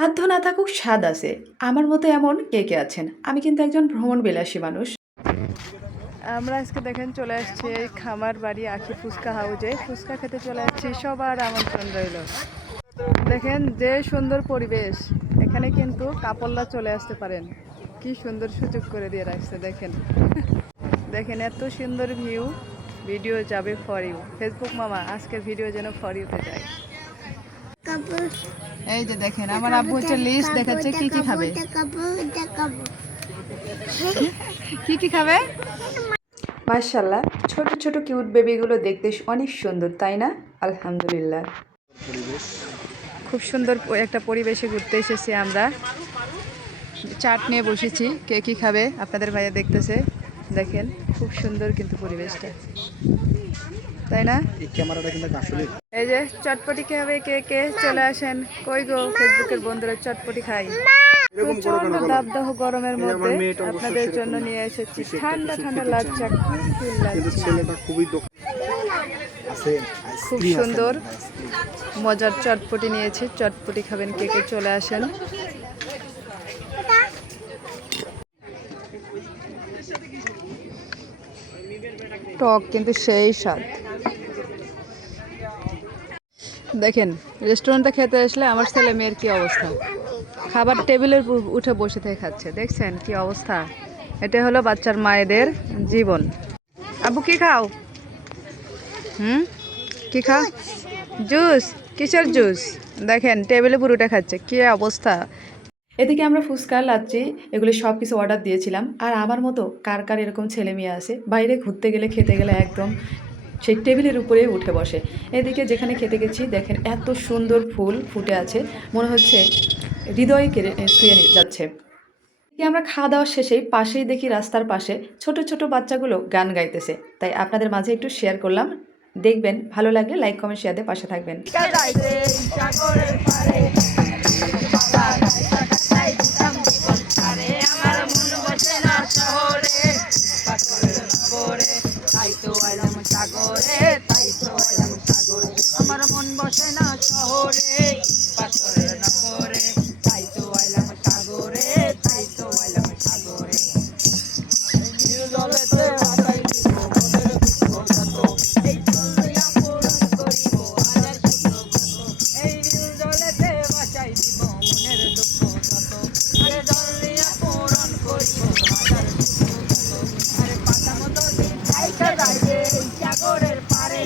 সাধ্য না থাকুক স্বাদ আছে। আমার মতো এমন কে কে আছেন? আমি কিন্তু একজন ভ্রমণ বিলাসী মানুষ। আমরা আজকে দেখেন চলে আসছি এই খামার বাড়ি আখি ফুচকা হাউজে। ফুচকা খেতে চলে আসছি, সবার আমন্ত্রণ রইল। দেখেন যে সুন্দর পরিবেশ, এখানে কিন্তু কাপড়রা চলে আসতে পারেন। কি সুন্দর সুযোগ করে দিয়ে রাখছে দেখেন। দেখেন এত সুন্দর ভিউ। ভিডিও যাবে ফর ইউ। ফেসবুক মামা আজকের ভিডিও যেন ফর ইউতে যায়। এই যে দেখেন আমার আব্বু হচ্ছে লিস্ট দেখাচ্ছে কি কি খাবে। কি কি খাবে? মাশাআল্লাহ, ছোট ছোট কিউট বেবিগুলো দেখতে অনেক সুন্দর, তাই না? আলহামদুলিল্লাহ, খুব সুন্দর একটা পরিবেশে ঘুরতে এসেছি আমরা। চাট নিয়ে বসেছি, কে কি খাবে আপনাদের ভাইয়া দেখতেছে। দেখেন খুব সুন্দর কিন্তু পরিবেশটা, তাই না? এই যে চটপটি খাবে কে কে, চলে আসেন। কই গো ফেসবুকের বন্ধুরা, চটপটি খাই। প্রচন্ড দাবদাহ গরমের মধ্যে আপনাদের জন্য নিয়ে এসেছি ঠান্ডা ঠান্ডা লাচ্চা। খুব সুন্দর মজার চটপটি নিয়েছি। চটপটি খাবেন কে কে, চলে আসেন। টক কিন্তু সেই স্বাদ। দেখেন রেস্টুরেন্টে খেতে আসলে আমার ছেলে মেয়ের কি অবস্থা, খাবার টেবিলের উঠে বসে থেকে খাচ্ছে। দেখছেন কি অবস্থা? এটা হলো বাচ্চার মায়েদের জীবন। আব্বু কি খাও? কি খাও? জুস? কিসের জুস? দেখেন টেবিলে পুরোটা খাচ্ছে, কি অবস্থা। এদিকে আমরা ফুচকা লাচ্ছি এগুলি সব কিছু অর্ডার দিয়েছিলাম। আর আমার মতো কার কার এরকম ছেলে মেয়ে আছে, বাইরে ঘুরতে গেলে খেতে গেলে একদম সেই টেবিলের উপরে উঠে বসে। এদিকে যেখানে খেতে গেছি দেখেন এত সুন্দর ফুল ফুটে আছে, মনে হচ্ছে হৃদয় কেড়ে ছুঁয়ে যাচ্ছে। আমরা খাওয়া দাওয়া শেষেই পাশেই দেখি রাস্তার পাশে ছোট ছোট বাচ্চাগুলো গান গাইতেছে, তাই আপনাদের মাঝে একটু শেয়ার করলাম। দেখবেন, ভালো লাগলে লাইক কমেন্ট শেয়ার দিয়ে পাশে থাকবেন। আমার মন বসে না শহরে, পাথরের নগরে, তাই তো আইলাম সাগরে, তাই তো আইলাম সাগরে। জলেতে ভাসাই দিব মনের দুঃখ যত, এই চলিয়া পূরণ করিব হাজার সুখ কত। এই জলেতে ভাসাই দিব মনের দুঃখ যত, আরে জলিয়া পূরণ করিব হাজার সুখ কত। আরে পাতা মতো দিন থাইকা যাইবে এই সাগরের পারে,